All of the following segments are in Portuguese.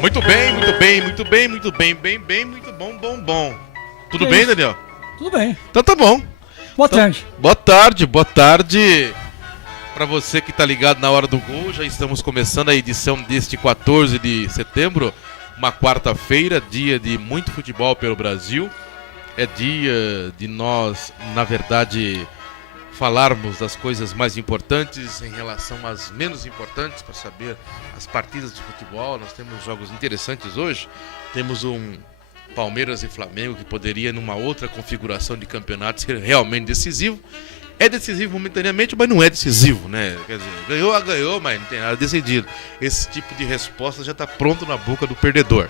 Muito bem, muito bem, muito bem, muito bem, muito bom. Tudo bem, Daniel? Tudo bem. Então tá bom. Boa tarde. Boa tarde. Pra você que tá ligado na hora do gol, já estamos começando a edição deste 14 de setembro, uma quarta-feira, dia de muito futebol pelo Brasil. É dia de nós, na verdade, falarmos das coisas mais importantes em relação às menos importantes, para saber as partidas de futebol. Nós temos jogos interessantes hoje. Temos um Palmeiras e Flamengo que poderia, numa outra configuração de campeonato, ser realmente decisivo. É decisivo momentaneamente, mas não é decisivo, né? Quer dizer, ganhou, mas não tem nada decidido. Esse tipo de resposta já está pronto na boca do perdedor.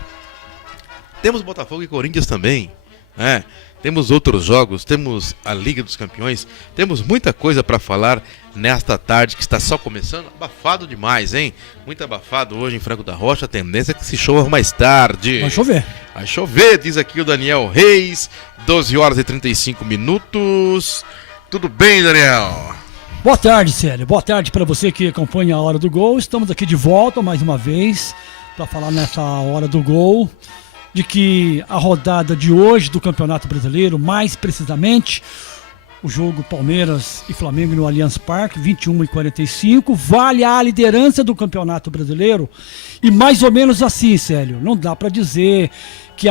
Temos Botafogo e Corinthians também, né? Temos outros jogos, temos a Liga dos Campeões, temos muita coisa para falar nesta tarde que está só começando. Abafado demais, hein? Muito abafado hoje em Franco da Rocha, a tendência é que se chova mais tarde. Vai chover. Vai chover, diz aqui o Daniel Reis, 12 horas e 35 minutos. Tudo bem, Daniel? Boa tarde, Célio. Boa tarde para você que acompanha a Hora do Gol. Estamos aqui de volta mais uma vez para falar nessa Hora do Gol de que a rodada de hoje do Campeonato Brasileiro, mais precisamente o jogo Palmeiras e Flamengo no Allianz Parque, 21h45, vale a liderança do Campeonato Brasileiro. E mais ou menos assim, Célio, não dá para dizer que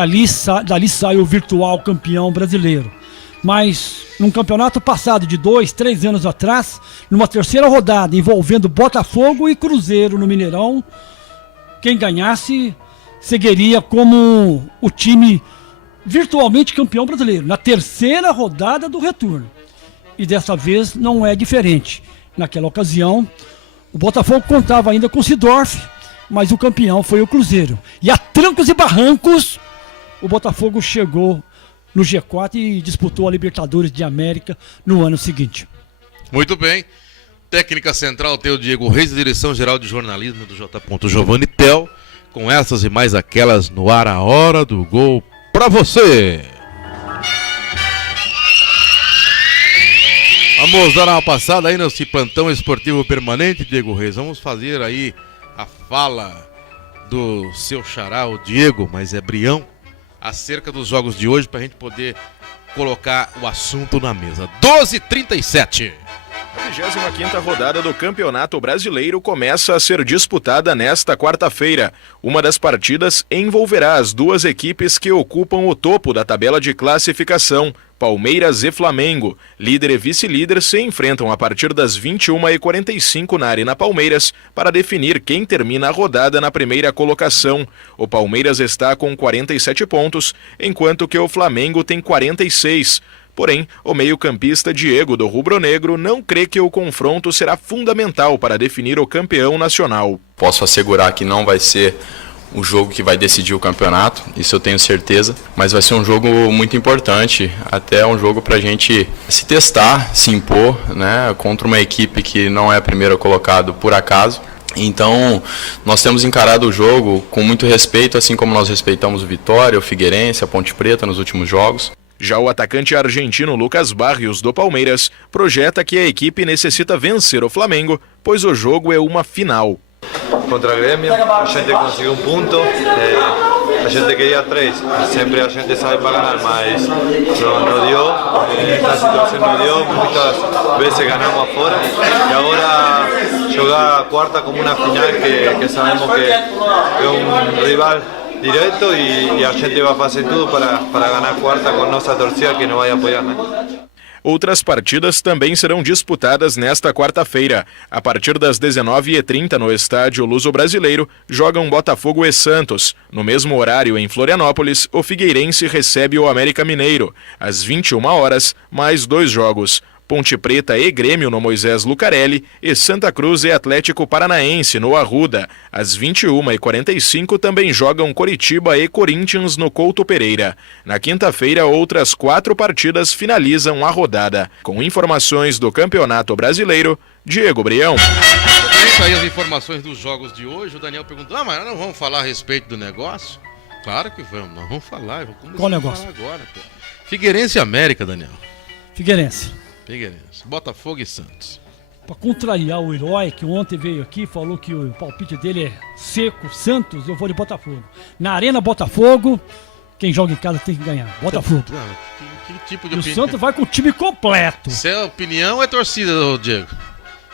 dali sai o virtual campeão brasileiro. Mas num campeonato passado de 2-3 anos atrás, numa terceira rodada envolvendo Botafogo e Cruzeiro no Mineirão, quem ganhasse seguiria como o time virtualmente campeão brasileiro, na terceira rodada do retorno. E dessa vez não é diferente. Naquela ocasião, o Botafogo contava ainda com o Seedorf, mas o campeão foi o Cruzeiro. E a trancos e barrancos, o Botafogo chegou no G4 e disputou a Libertadores de América no ano seguinte. Muito bem. Técnica central tem o Diego Reis, direção geral de jornalismo do J. Giovanni Tel. Com essas e mais aquelas no ar, a Hora do Gol pra você. Vamos dar uma passada aí nesse plantão esportivo permanente, Diego Reis. Vamos fazer aí a fala do seu xará, o Diego, mas é Brião, acerca dos jogos de hoje, pra gente poder colocar o assunto na mesa. 12h37. A 25ª rodada do Campeonato Brasileiro começa a ser disputada nesta quarta-feira. Uma das partidas envolverá as duas equipes que ocupam o topo da tabela de classificação. Palmeiras e Flamengo, líder e vice-líder, se enfrentam a partir das 21h45 na Arena Palmeiras para definir quem termina a rodada na primeira colocação. O Palmeiras está com 47 pontos, enquanto que o Flamengo tem 46. Porém, o meio-campista Diego do Rubro Negro não crê que o confronto será fundamental para definir o campeão nacional. Posso assegurar que não vai ser o jogo que vai decidir o campeonato, isso eu tenho certeza, mas vai ser um jogo muito importante, até um jogo para a gente se testar, se impor, né, contra uma equipe que não é primeiro colocado por acaso. Então, nós temos encarado o jogo com muito respeito, assim como nós respeitamos o Vitória, o Figueirense, a Ponte Preta nos últimos jogos. Já o atacante argentino Lucas Barrios, do Palmeiras, projeta que a equipe necessita vencer o Flamengo, pois o jogo é uma final. Contra o Grêmio, a gente conseguiu ponto, a gente queria 3, sempre a gente sabe para ganhar, mas não deu, esta situação não deu, muitas vezes ganhamos fora e agora jogar a quarta como uma final que sabemos que é rival direto e a gente vai fazer tudo para ganhar a quarta com nossa torcida que nos vai apoiar, né? Outras partidas também serão disputadas nesta quarta-feira. A partir das 19h30 no estádio Luso-Brasileiro, jogam Botafogo e Santos. No mesmo horário, em Florianópolis, o Figueirense recebe o América Mineiro. Às 21h, mais 2 jogos. Ponte Preta e Grêmio no Moisés Lucarelli e Santa Cruz e Atlético Paranaense no Arruda. Às 21h45 também jogam Coritiba e Corinthians no Couto Pereira. Na quinta-feira, outras 4 partidas finalizam a rodada. Com informações do Campeonato Brasileiro, Diego Brião. Aí as informações dos jogos de hoje, o Daniel perguntou, mas nós não vamos falar a respeito do negócio? Claro que vamos, nós vamos falar. Qual negócio? Agora, pô. Figueirense e América, Daniel. Figueirense. Botafogo e Santos. para contrariar o herói que ontem veio aqui e falou que o palpite dele é seco, Santos, eu vou de Botafogo. Na Arena Botafogo, quem joga em casa tem que ganhar. Botafogo. Que tipo de E o opinião? Santos vai com o time completo. Se é opinião, é torcida, ô Diego.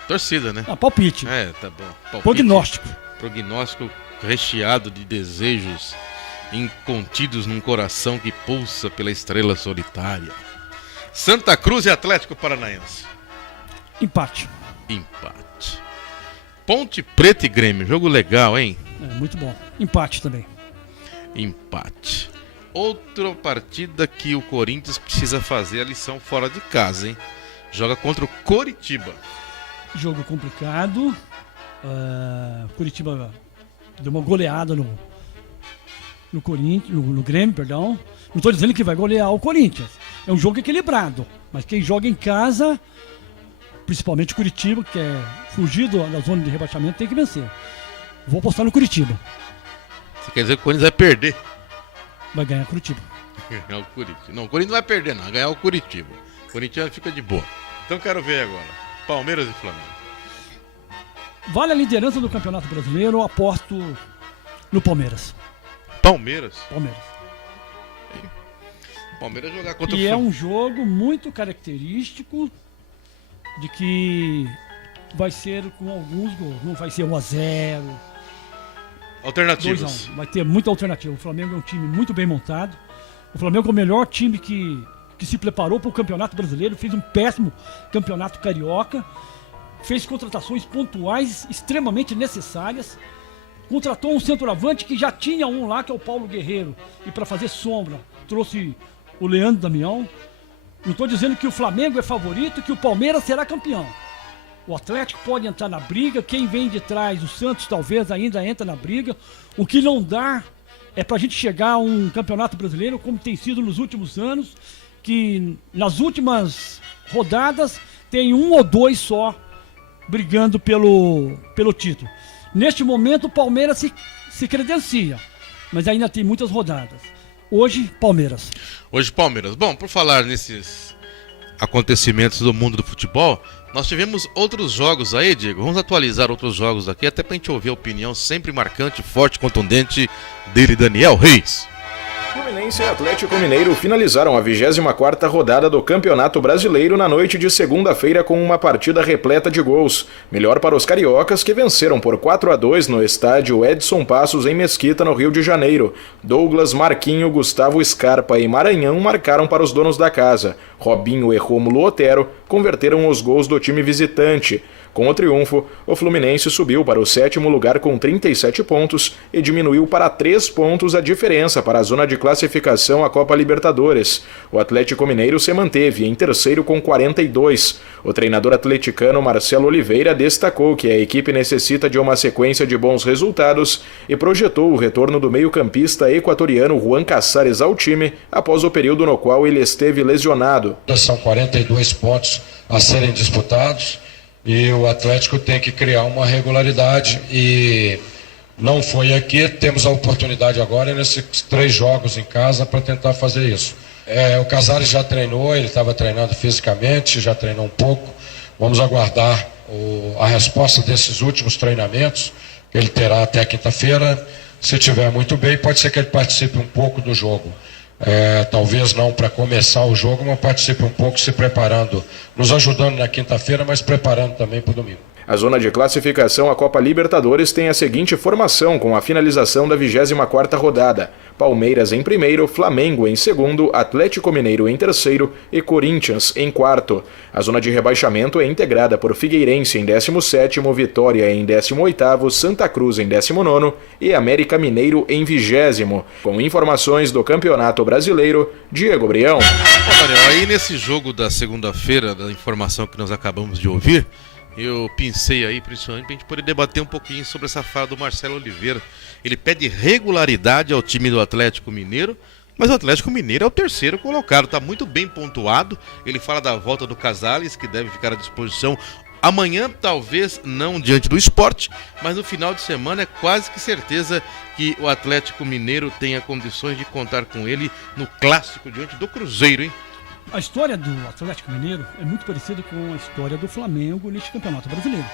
Torcida, né? Ah, palpite. É, tá bom. Palpite, Prognóstico. prognóstico recheado de desejos incontidos num coração que pulsa pela estrela solitária. Santa Cruz e Atlético Paranaense. Empate. Empate. Ponte Preta e Grêmio. Jogo legal, hein? É, muito bom. Empate também. Empate. Outra partida que o Corinthians precisa fazer a lição fora de casa, hein? Joga contra o Coritiba. Jogo complicado. Curitiba deu uma goleada no Corinthians, no Grêmio, perdão. Não estou dizendo que vai golear o Corinthians. É um jogo equilibrado. Mas quem joga em casa, principalmente o Curitiba, que é fugir da zona de rebaixamento, tem que vencer. Vou apostar no Curitiba. Você quer dizer que o Corinthians vai perder? Vai ganhar Curitiba. É o Curitiba. Não, o Corinthians não vai perder, não. Vai ganhar o Curitiba. O Corinthians fica de boa. Então quero ver agora. Palmeiras e Flamengo. Vale a liderança do Campeonato Brasileiro, eu aposto no Palmeiras. Palmeiras? Palmeiras. Palmeiras jogar contra E o é Flamengo. um jogo muito característico de que vai ser com alguns gols. Não vai ser 1-0, Alternativas. 2-1. Vai ter muita alternativa. O Flamengo é um time muito bem montado. O Flamengo é o melhor time que se preparou para o Campeonato Brasileiro. Fez um péssimo Campeonato Carioca. Fez contratações pontuais extremamente necessárias. Contratou um centroavante que já tinha um lá, que é o Paulo Guerreiro. E para fazer sombra, trouxe o Leandro Damião. Não estou dizendo que o Flamengo é favorito, que o Palmeiras será campeão. O Atlético pode entrar na briga, quem vem de trás, o Santos talvez ainda entra na briga. O que não dá é pra gente chegar a um campeonato brasileiro como tem sido nos últimos anos, que nas últimas rodadas tem um ou dois só brigando pelo título. Neste momento o Palmeiras se credencia, mas ainda tem muitas rodadas. Hoje, Palmeiras. Hoje, Palmeiras. Bom, por falar nesses acontecimentos do mundo do futebol, nós tivemos outros jogos aí, Diego. Vamos atualizar outros jogos aqui, até pra gente ouvir a opinião sempre marcante, forte, contundente dele, Daniel Reis. Fluminense e Atlético Mineiro finalizaram a 24ª rodada do Campeonato Brasileiro na noite de segunda-feira com uma partida repleta de gols. Melhor para os cariocas, que venceram por 4-2 no estádio Edson Passos em Mesquita, no Rio de Janeiro. Douglas, Marquinho, Gustavo Scarpa e Maranhão marcaram para os donos da casa. Robinho e Rômulo Otero converteram os gols do time visitante. Com o triunfo, o Fluminense subiu para o 7º lugar com 37 pontos e diminuiu para 3 pontos a diferença para a zona de classificação à Copa Libertadores. O Atlético Mineiro se manteve em terceiro com 42. O treinador atleticano Marcelo Oliveira destacou que a equipe necessita de uma sequência de bons resultados e projetou o retorno do meio-campista equatoriano Juan Casares ao time após o período no qual ele esteve lesionado. São 42 pontos a serem disputados. E o Atlético tem que criar uma regularidade e não foi aqui, temos a oportunidade agora nesses 3 jogos em casa para tentar fazer isso. O Casares já treinou, ele estava treinando fisicamente, já treinou um pouco, vamos aguardar a resposta desses últimos treinamentos, que ele terá até quinta-feira. Se estiver muito bem, pode ser que ele participe um pouco do jogo. Talvez não para começar o jogo, mas participe um pouco se preparando, nos ajudando na quinta-feira, mas preparando também para o domingo. A zona de classificação à Copa Libertadores tem a seguinte formação com a finalização da 24ª rodada. Palmeiras em primeiro, Flamengo em segundo, Atlético Mineiro em terceiro e Corinthians em quarto. A zona de rebaixamento é integrada por Figueirense em 17º, Vitória em 18º, Santa Cruz em 19º e América Mineiro em 20º. Com informações do Campeonato Brasileiro, Diego Brião. Bom, Daniel, aí nesse jogo da segunda-feira, da informação que nós acabamos de ouvir, eu pensei aí, principalmente, pra gente poder debater um pouquinho sobre essa fala do Marcelo Oliveira. Ele pede regularidade ao time do Atlético Mineiro, mas o Atlético Mineiro é o terceiro colocado, tá muito bem pontuado. Ele fala da volta do Casares, que deve ficar à disposição amanhã, talvez não diante do Sport, mas no final de semana é quase que certeza que o Atlético Mineiro tenha condições de contar com ele no clássico diante do Cruzeiro, hein? A história do Atlético Mineiro é muito parecida com a história do Flamengo neste Campeonato Brasileiro.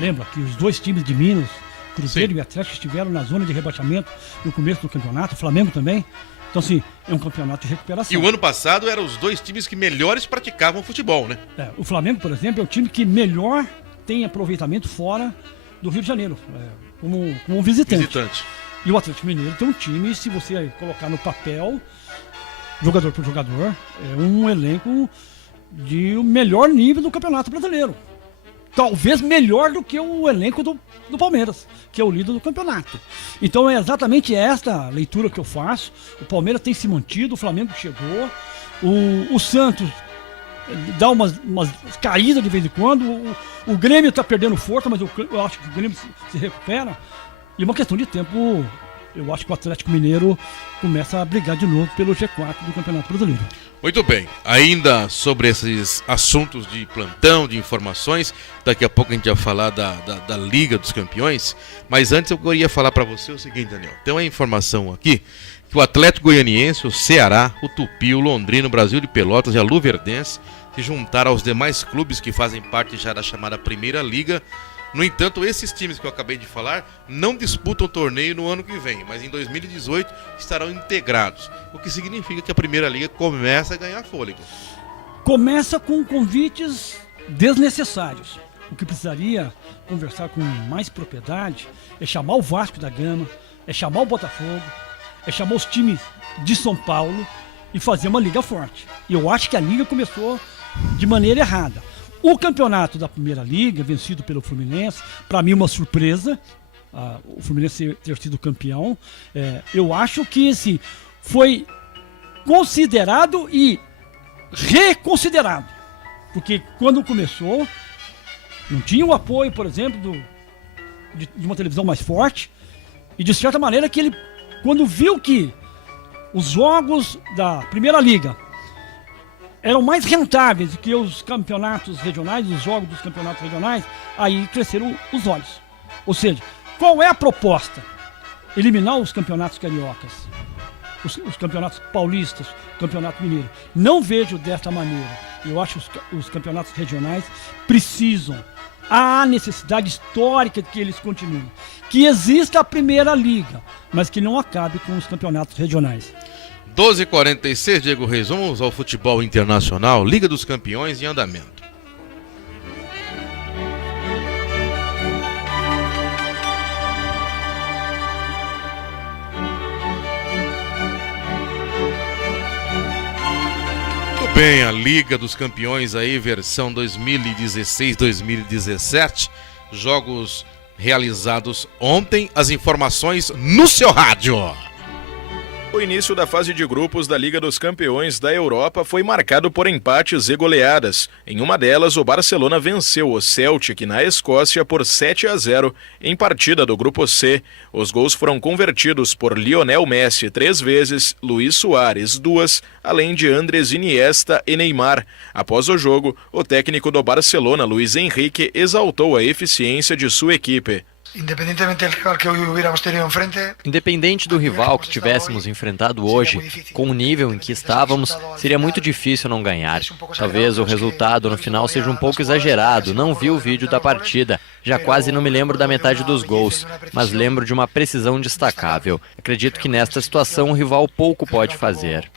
Lembra que os dois times de Minas, Cruzeiro e Atlético, estiveram na zona de rebaixamento no começo do campeonato, o Flamengo também. Então, assim, é um campeonato de recuperação. E o ano passado eram os dois times que melhores praticavam futebol, né? O Flamengo, por exemplo, é o time que melhor tem aproveitamento fora do Rio de Janeiro, como um visitante. E o Atlético Mineiro tem um time, se você colocar no papel, jogador por jogador, é um elenco de melhor nível do Campeonato Brasileiro. Talvez melhor do que o elenco do Palmeiras, que é o líder do campeonato. Então é exatamente esta leitura que eu faço. O Palmeiras tem se mantido, o Flamengo chegou, o Santos dá umas caídas de vez em quando, o Grêmio está perdendo força, mas eu acho que o Grêmio se recupera. E uma questão de tempo, eu acho que o Atlético Mineiro começa a brigar de novo pelo G4 do Campeonato Brasileiro. Muito bem, ainda sobre esses assuntos de plantão, de informações, daqui a pouco a gente vai falar da Liga dos Campeões, mas antes eu queria falar para você o seguinte, Daniel, tem uma informação aqui, que o Atlético Goianiense, o Ceará, o Tupi, o Londrina, o Brasil de Pelotas e a Luverdense se juntaram aos demais clubes que fazem parte já da chamada Primeira Liga. No entanto, esses times que eu acabei de falar não disputam o torneio no ano que vem, mas em 2018 estarão integrados, o que significa que a Primeira Liga começa a ganhar fôlego. Começa com convites desnecessários. O que precisaria conversar com mais propriedade é chamar o Vasco da Gama, é chamar o Botafogo, é chamar os times de São Paulo e fazer uma liga forte. E eu acho que a liga começou de maneira errada. O campeonato da Primeira Liga, vencido pelo Fluminense, para mim uma surpresa, o Fluminense ter sido campeão. Eu acho que esse foi considerado e reconsiderado, porque quando começou, não tinha o apoio, por exemplo, de uma televisão mais forte, e de certa maneira que ele, quando viu que os jogos da Primeira Liga eram mais rentáveis do que os campeonatos regionais, os jogos dos campeonatos regionais, aí cresceram os olhos. Ou seja, qual é a proposta? Eliminar os campeonatos cariocas, os campeonatos paulistas, o campeonato mineiro. Não vejo desta maneira. Eu acho que os campeonatos regionais precisam, há necessidade histórica de que eles continuem. Que exista a Primeira Liga, mas que não acabe com os campeonatos regionais. 12h46, Diego Reis, vamos ao futebol internacional, Liga dos Campeões em andamento. Muito bem, a Liga dos Campeões aí, versão 2016-2017, jogos realizados ontem, as informações no seu rádio. O início da fase de grupos da Liga dos Campeões da Europa foi marcado por empates e goleadas. Em uma delas, o Barcelona venceu o Celtic na Escócia por 7-0 em partida do Grupo C. Os gols foram convertidos por Lionel Messi 3 vezes, Luis Suárez 2, além de Andrés Iniesta e Neymar. Após o jogo, o técnico do Barcelona, Luis Enrique, exaltou a eficiência de sua equipe. Independente do rival que tivéssemos enfrentado hoje, com o nível em que estávamos, seria muito difícil não ganhar. Talvez o resultado no final seja um pouco exagerado, não vi o vídeo da partida, já quase não me lembro da metade dos gols, mas lembro de uma precisão destacável. Acredito que nesta situação o rival pouco pode fazer.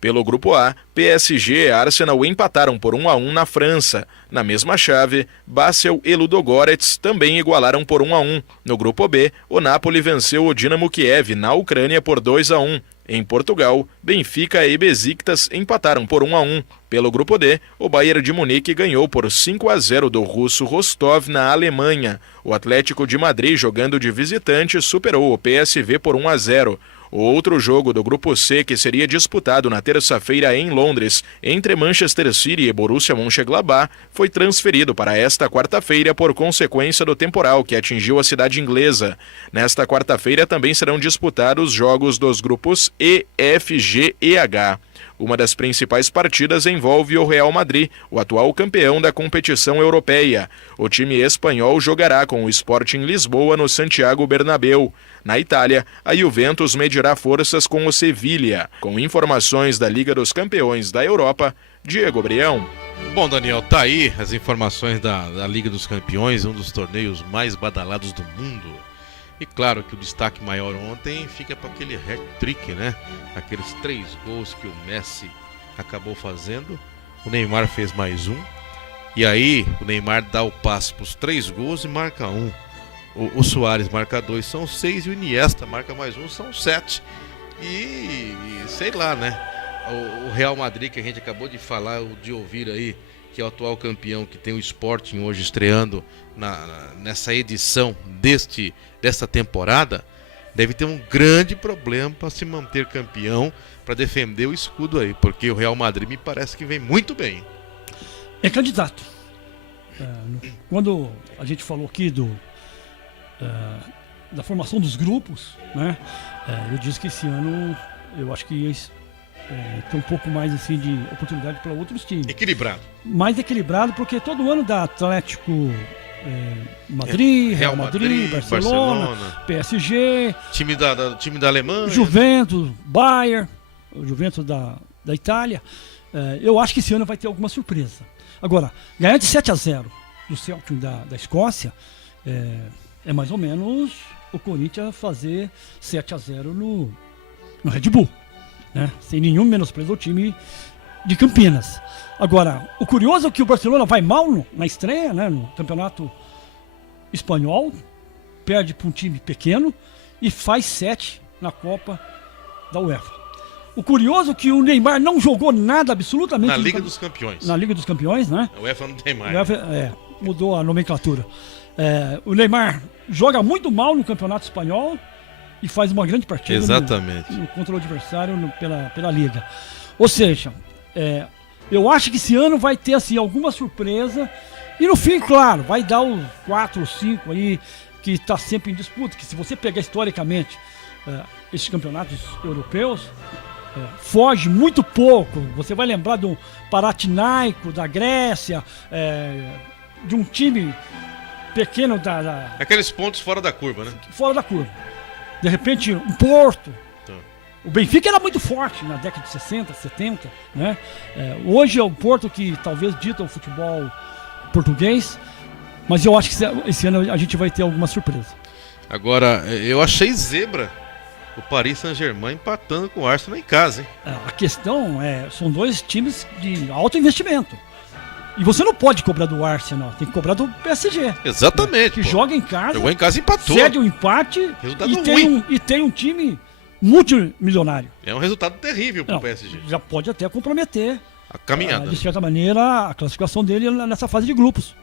Pelo Grupo A, PSG e Arsenal empataram por 1-1 na França. Na mesma chave, Basel e Ludogorets também igualaram por 1-1. No Grupo B, o Napoli venceu o Dinamo Kiev na Ucrânia por 2-1. Em Portugal, Benfica e Besiktas empataram por 1-1. Pelo Grupo D, o Bayern de Munique ganhou por 5-0 do russo Rostov na Alemanha. O Atlético de Madrid, jogando de visitante, superou o PSV por 1-0. O outro jogo do Grupo C, que seria disputado na terça-feira em Londres, entre Manchester City e Borussia Mönchengladbach, foi transferido para esta quarta-feira por consequência do temporal que atingiu a cidade inglesa. Nesta quarta-feira também serão disputados jogos dos grupos E, F, G e H. Uma das principais partidas envolve o Real Madrid, o atual campeão da competição europeia. O time espanhol jogará com o Sporting Lisboa no Santiago Bernabéu. Na Itália, a Juventus medirá forças com o Sevilha. Com informações da Liga dos Campeões da Europa, Diego Brião. Bom, Daniel, tá aí as informações da Liga dos Campeões, um dos torneios mais badalados do mundo. E claro que o destaque maior ontem fica para aquele hat-trick, né? Aqueles 3 gols que o Messi acabou fazendo. O Neymar fez mais um. E aí o Neymar dá o passe para os 3 gols e marca 1. O Suárez marca 2, são 6. E o Iniesta marca mais 1, são 7. E sei lá, né? O Real Madrid, que a gente acabou de falar, de ouvir aí, que é o atual campeão, que tem o Sporting hoje estreando nessa edição desta temporada, deve ter um grande problema para se manter campeão, para defender o escudo aí, porque o Real Madrid me parece que vem muito bem. É candidato. Quando a gente falou aqui da formação dos grupos, né, eu disse que esse ano eu acho que tem um pouco mais assim de oportunidade para outros times. Equilibrado. Mais equilibrado, porque todo ano dá Atlético Madrid, Real Madrid, Barcelona, PSG, time da Alemanha, Juventus, Bayern, o Juventus da Itália. Eu acho que esse ano vai ter alguma surpresa. Agora, ganhar de 7-0 do Celtic da Escócia é mais ou menos o Corinthians fazer 7-0 no Red Bull. Né? Sem nenhum menosprezo ao time de Campinas. Agora, o curioso é que o Barcelona vai mal na estreia, né, no campeonato espanhol, perde para um time pequeno e faz 7 na Copa da UEFA. O curioso é que o Neymar não jogou nada absolutamente... Na Liga dos Campeões. Na Liga dos Campeões, né? A UEFA não tem mais. Mudou a nomenclatura. O Neymar joga muito mal no campeonato espanhol e faz uma grande partida. Exatamente. Contra o adversário pela Liga. Ou seja, eu acho que esse ano vai ter assim, alguma surpresa. E no fim, claro, vai dar os 4 ou 5 aí que está sempre em disputa. Que se você pegar historicamente esses campeonatos europeus, foge muito pouco. Você vai lembrar do Panathinaikos da Grécia, de um time pequeno Aqueles pontos fora da curva, né? Fora da curva. De repente, um Porto. O Benfica era muito forte na década de 60, 70, né? Hoje é o Porto que talvez dita o futebol português, mas eu acho que esse ano a gente vai ter alguma surpresa. Agora, eu achei zebra o Paris Saint-Germain empatando com o Arsenal em casa, hein? A questão são 2 times de alto investimento. E você não pode cobrar do Arsenal, tem que cobrar do PSG. Exatamente. Que joga em casa. Jogou em casa e empatou. Cede um empate e tem um time multimilionário. É um resultado terrível para o PSG. Já pode até comprometer a caminhada. De certa maneira, a classificação dele nessa fase de grupos.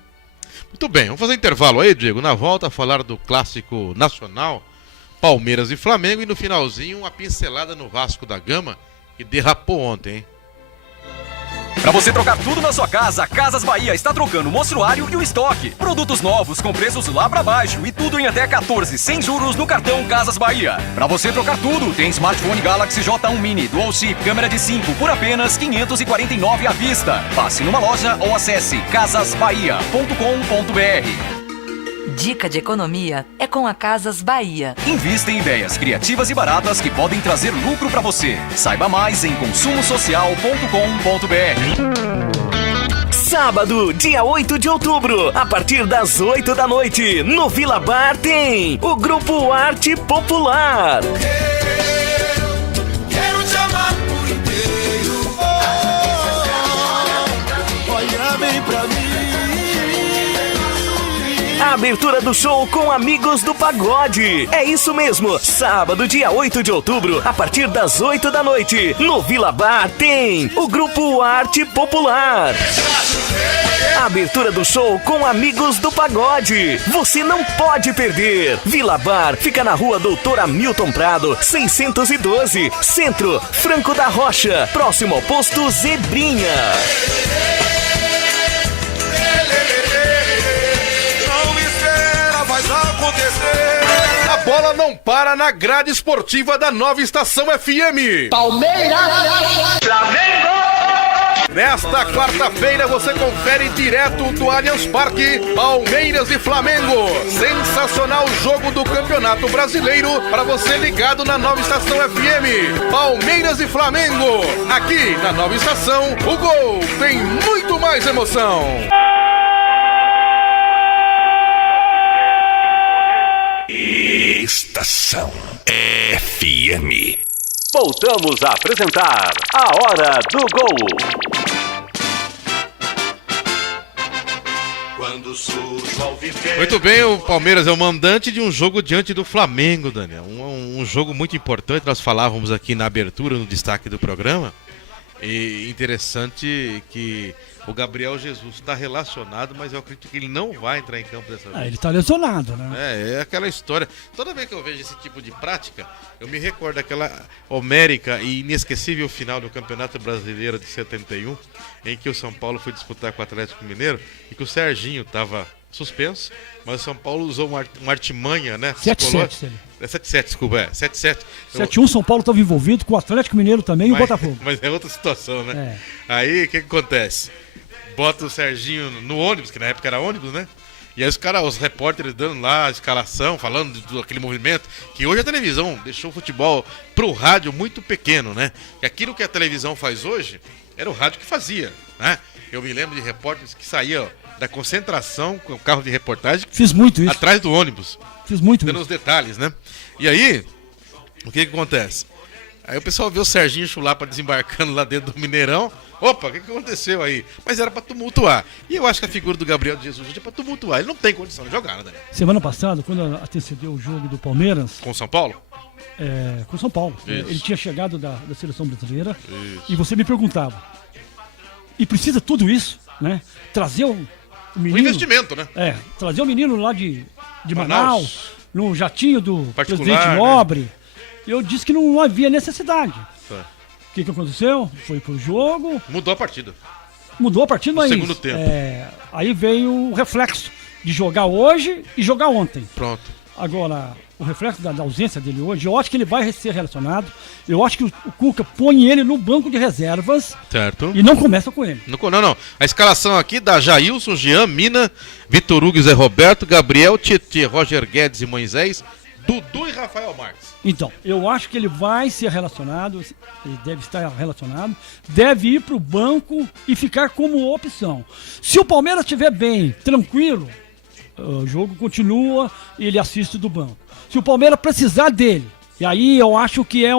Muito bem, vamos fazer intervalo aí, Diego. Na volta, falar do clássico nacional, Palmeiras e Flamengo. E no finalzinho, uma pincelada no Vasco da Gama, que derrapou ontem, hein? Para você trocar tudo na sua casa, Casas Bahia está trocando o mostruário e o estoque. Produtos novos com preços lá para baixo e tudo em até 14 sem juros no cartão Casas Bahia. Para você trocar tudo, tem smartphone Galaxy J1 Mini Dual SIM câmera de 5 por apenas R$ 549 à vista. Passe numa loja ou acesse casasbahia.com.br. Dica de economia é com a Casas Bahia. Invista em ideias criativas e baratas que podem trazer lucro para você. Saiba mais em consumosocial.com.br. Sábado, dia 8 de outubro, a partir das 8 da noite, no Vila Bar tem o Grupo Arte Popular. Quero te amar por inteiro. Olha bem pra mim. A abertura do show com Amigos do Pagode. É isso mesmo, sábado, dia 8 de outubro, a partir das 8 da noite, no Vila Bar tem o Grupo Arte Popular. A abertura do show com Amigos do Pagode. Você não pode perder. Vila Bar fica na rua Doutor Hamilton Prado, 612, Centro, Franco da Rocha, próximo ao posto Zebrinha. A bola não para na grade esportiva da Nova Estação FM. Palmeiras! Flamengo! Nesta quarta-feira você confere direto do Allianz Parque, Palmeiras e Flamengo. Sensacional jogo do Campeonato Brasileiro para você ligado na Nova Estação FM. Palmeiras e Flamengo. Aqui na Nova Estação, o gol tem muito mais emoção. Estação FM. Voltamos a apresentar a Hora do Gol. Muito bem, o Palmeiras é o mandante de um jogo diante do Flamengo, Daniel. Um jogo muito importante, nós falávamos aqui na abertura, no destaque do programa. E interessante que o Gabriel Jesus está relacionado, mas eu acredito que ele não vai entrar em campo dessa vez. Ele está lesionado, né? É aquela história. Toda vez que eu vejo esse tipo de prática, eu me recordo daquela homérica e inesquecível final do Campeonato Brasileiro de 71, em que o São Paulo foi disputar com o Atlético Mineiro e que o Serginho estava suspenso, mas o São Paulo usou uma artimanha, né? 7-7. É 7-7, desculpa, 7-7. 7-1, São Paulo estava envolvido com o Atlético Mineiro também e o Botafogo. Mas é outra situação, né? Aí, o que acontece? Bota o Serginho no ônibus, que na época era ônibus, né? E aí os repórteres dando lá a escalação, falando daquele movimento, que hoje a televisão deixou o futebol pro rádio muito pequeno, né? E aquilo que a televisão faz hoje, era o rádio que fazia, né? Eu me lembro de repórteres que saíam da concentração com o carro de reportagem. Fiz muito isso. Atrás do ônibus. Fiz muito dando os detalhes, né? E aí, o que acontece? Aí o pessoal vê o Serginho Chulapa desembarcando lá dentro do Mineirão. Opa, o que aconteceu aí? Mas era pra tumultuar. E eu acho que a figura do Gabriel Jesus é pra tumultuar. Ele não tem condição de jogar, né? Semana passada, quando antecedeu o jogo do Palmeiras... Com São Paulo? Com São Paulo. Isso. Ele tinha chegado da seleção brasileira. Isso. E você me perguntava, e precisa tudo isso, né? Trazer o menino... Um investimento, né? Trazer o menino lá de Manaus, no jatinho do presidente né? Nobre. Eu disse que não havia necessidade. O que aconteceu? Foi pro jogo. Mudou a partida. Mas... segundo tempo. Aí veio o reflexo de jogar hoje e jogar ontem. Pronto. Agora, o reflexo da ausência dele hoje, eu acho que ele vai ser relacionado. Eu acho que o Cuca põe ele no banco de reservas. Certo. E não começa com ele. Não. A escalação aqui da Jailson, Jean, Mina, Vitor Hugo e Zé Roberto, Gabriel, Tietê, Roger Guedes e Moisés, Dudu e Rafael Marques. Então, eu acho que ele vai ser relacionado, ele deve estar relacionado, deve ir para o banco e ficar como opção. Se o Palmeiras estiver bem, tranquilo, o jogo continua e ele assiste do banco. Se o Palmeiras precisar dele, e aí eu acho que é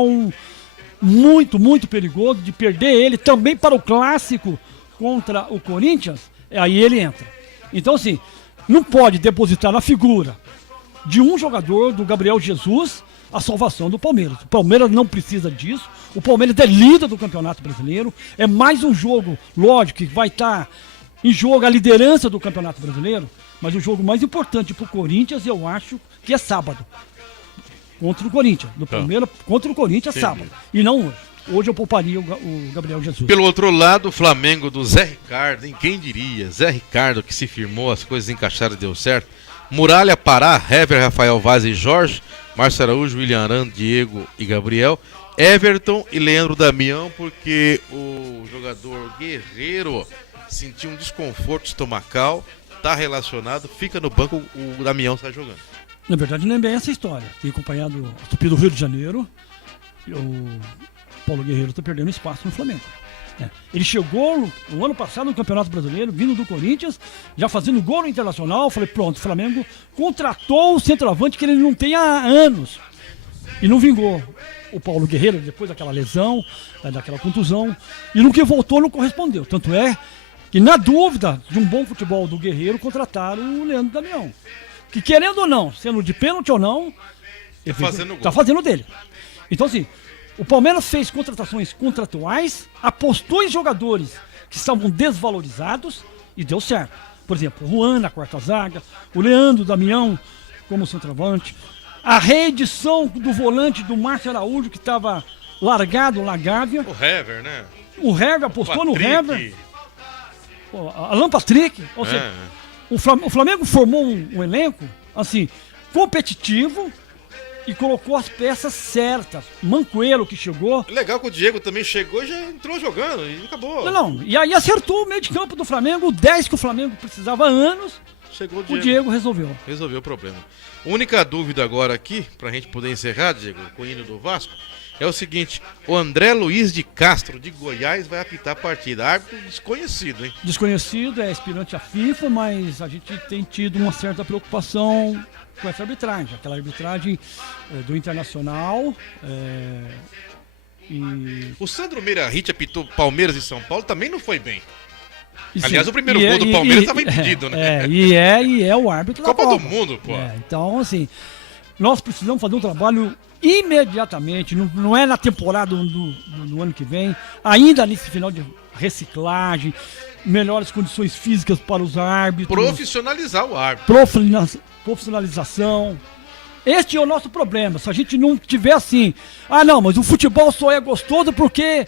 muito, muito perigoso de perder ele também para o clássico contra o Corinthians, aí ele entra. Então, assim, não pode depositar na figura de um jogador, do Gabriel Jesus, a salvação do Palmeiras. O Palmeiras não precisa disso. O Palmeiras é líder do Campeonato Brasileiro. É mais um jogo, lógico, que vai estar em jogo a liderança do Campeonato Brasileiro, mas o jogo mais importante para o Corinthians, eu acho que é sábado. Contra o Corinthians. Do Palmeiras contra o Corinthians é sábado. E não hoje. Hoje eu pouparia o Gabriel Jesus. Pelo outro lado, o Flamengo do Zé Ricardo, hein? Quem diria? Zé Ricardo que se firmou, as coisas encaixaram e deu certo. Muralha, Pará, Hever, Rafael Vaz e Jorge, Márcio Araújo, William Arão, Diego e Gabriel, Everton e Leandro Damião, porque o jogador Guerreiro sentiu um desconforto estomacal, tá relacionado, fica no banco, o Damião sai jogando. Na verdade não é bem essa história. Tem acompanhado a Tupi do Rio de Janeiro, o Paulo Guerreiro está perdendo espaço no Flamengo. Ele chegou no ano passado no Campeonato Brasileiro, vindo do Corinthians, já fazendo gol no Internacional. Falei, pronto, o Flamengo contratou o centroavante que ele não tem há anos. E não vingou. O Paulo Guerreiro, depois daquela lesão, daquela contusão, e no que voltou não correspondeu. Tanto é que, na dúvida de um bom futebol do Guerreiro, contrataram o Leandro Damião. Que, querendo ou não, sendo de pênalti ou não, tá fazendo dele. Então, assim, o Palmeiras fez contratações contratuais, apostou em jogadores que estavam desvalorizados e deu certo. Por exemplo, o Juan na quarta zaga, o Leandro Damião como centroavante, a reedição do volante do Márcio Araújo, que estava largado na Gávea. O Hever, né? O Hever apostou no Hever. Alan Patrick. Ou seja, o Flamengo formou um elenco assim, competitivo e colocou as peças certas. Mancoelho que chegou. Legal que o Diego também chegou e já entrou jogando e acabou. Não, e aí acertou o meio de campo do Flamengo, o 10 que o Flamengo precisava há anos. Chegou o Diego resolveu. Resolveu o problema. Única dúvida agora aqui, pra gente poder encerrar, Diego, com o hino do Vasco, é o seguinte: o André Luiz de Castro, de Goiás, vai apitar a partida. Árbitro desconhecido, hein? Desconhecido, é aspirante à FIFA, mas a gente tem tido uma certa preocupação com essa arbitragem. Aquela arbitragem do Internacional. O Sandro Meirahit apitou Palmeiras e São Paulo, também não foi bem. Aliás, o primeiro gol do Palmeiras estava impedido, né? E é o árbitro da Copa Copa do Mundo, pô. Então, assim, nós precisamos fazer um trabalho imediatamente, não é na temporada do ano que vem, ainda nesse final de reciclagem, melhores condições físicas para os árbitros. Profissionalizar o árbitro. Profissionalização. Este é o nosso problema. Se a gente não tiver assim, não, mas o futebol só é gostoso porque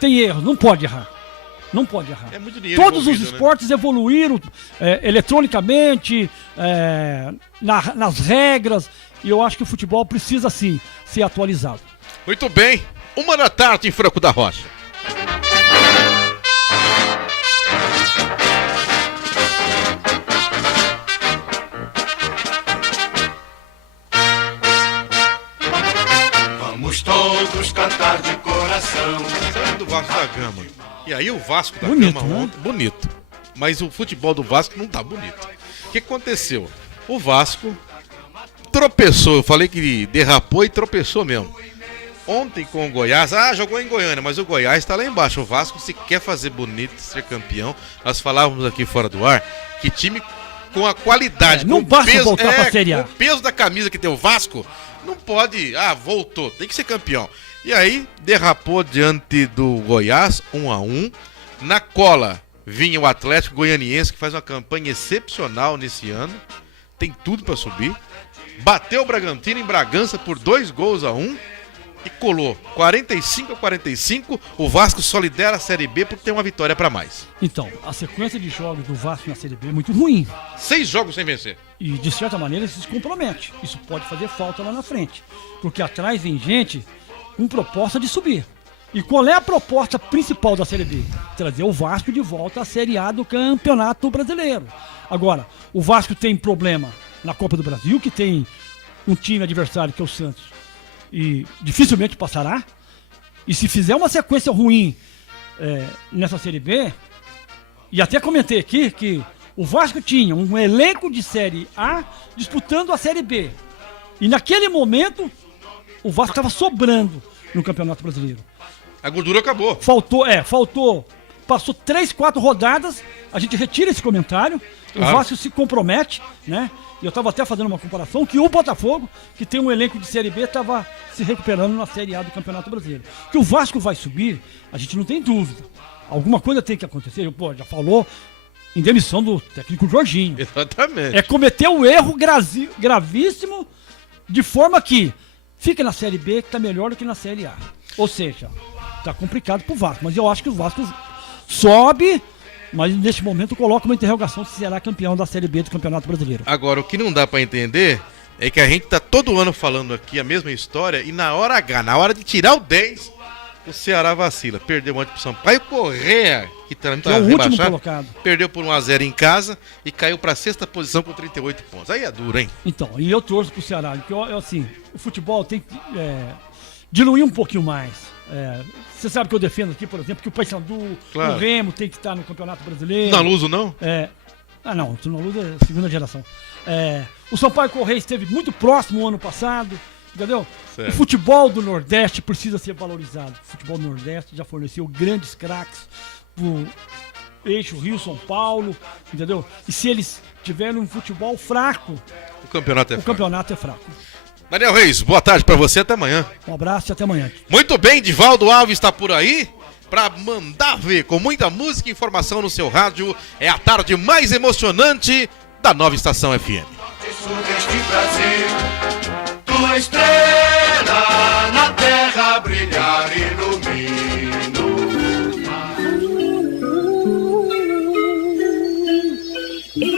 tem erro. Não pode errar. Não pode errar. É muito dinheiro Todos os esportes evoluíram eletronicamente, nas regras, e eu acho que o futebol precisa, sim, ser atualizado. Muito bem. 13h em Franco da Rocha. Vamos todos cantar de coração. Sabe do Vasco da Gama? E aí o Vasco da bonito, Gama ontem, né? bonito. Mas o futebol do Vasco não tá bonito. O que aconteceu? O Vasco tropeçou, eu falei que derrapou e tropeçou mesmo. Ontem com o Goiás, jogou em Goiânia, mas o Goiás tá lá embaixo. O Vasco, se quer fazer bonito, ser campeão, nós falávamos aqui fora do ar, que time com a qualidade, não com basta peso, voltar pra Série A. com o peso da camisa que tem o Vasco, não pode, voltou, tem que ser campeão. E aí, derrapou diante do Goiás, 1-1. Na cola, vinha o Atlético Goianiense, que faz uma campanha excepcional nesse ano. Tem tudo para subir. Bateu o Bragantino em Bragança por 2-1 e colou 45-45. O Vasco só lidera a Série B porque tem uma vitória para mais. Então, a sequência de jogos do Vasco na Série B é muito ruim. 6 jogos sem vencer. E, de certa maneira, isso se compromete. Isso pode fazer falta lá na frente. Porque atrás vem gente com proposta de subir. E qual é a proposta principal da Série B? Trazer o Vasco de volta à Série A do Campeonato Brasileiro. Agora, o Vasco tem problema na Copa do Brasil, que tem um time adversário que é o Santos, e dificilmente passará. E se fizer uma sequência ruim nessa Série B, e até comentei aqui que o Vasco tinha um elenco de Série A disputando a Série B. E naquele momento, o Vasco estava sobrando no Campeonato Brasileiro. A gordura acabou. Faltou. Passou 3, 4 rodadas, a gente retira esse comentário, o Vasco se compromete, né? E eu estava até fazendo uma comparação que o Botafogo, que tem um elenco de Série B, estava se recuperando na Série A do Campeonato Brasileiro. Que o Vasco vai subir, a gente não tem dúvida. Alguma coisa tem que acontecer. Já falou em demissão do técnico Jorginho. Exatamente. É cometer um erro gravíssimo, de forma que fica na Série B, que está melhor do que na Série A. Ou seja, está complicado pro Vasco. Mas eu acho que o Vasco sobe, mas neste momento coloca uma interrogação se será campeão da Série B do Campeonato Brasileiro. Agora, o que não dá para entender é que a gente tá todo ano falando aqui a mesma história e na hora H, na hora de tirar o 10, o Ceará vacila. Perdeu ontem pro Sampaio Corrêa, que tá é o último colocado. Perdeu por 1-0 em casa e caiu pra 6ª posição com 38 pontos. Aí é duro, hein? Então, e eu torço pro Ceará, porque assim, o futebol tem que diluir um pouquinho mais. Você sabe que eu defendo aqui, por exemplo, que o Paysandu, o Remo tem que estar no Campeonato Brasileiro. Na Luso, não? Não, na Luso é segunda geração. O Sampaio Corrêa esteve muito próximo o ano passado, entendeu? Certo. O futebol do Nordeste precisa ser valorizado. O futebol do Nordeste já forneceu grandes craques pro eixo Rio-São Paulo, entendeu? E se eles tiverem um futebol fraco, o campeonato é fraco. Daniel Reis, boa tarde pra você, até amanhã. Um abraço e até amanhã. Muito bem, Divaldo Alves está por aí pra mandar ver com muita música e informação no seu rádio. É a tarde mais emocionante da Nova Estação FM. Deste Brasil, tua estrela na terra brilhar e ilumina.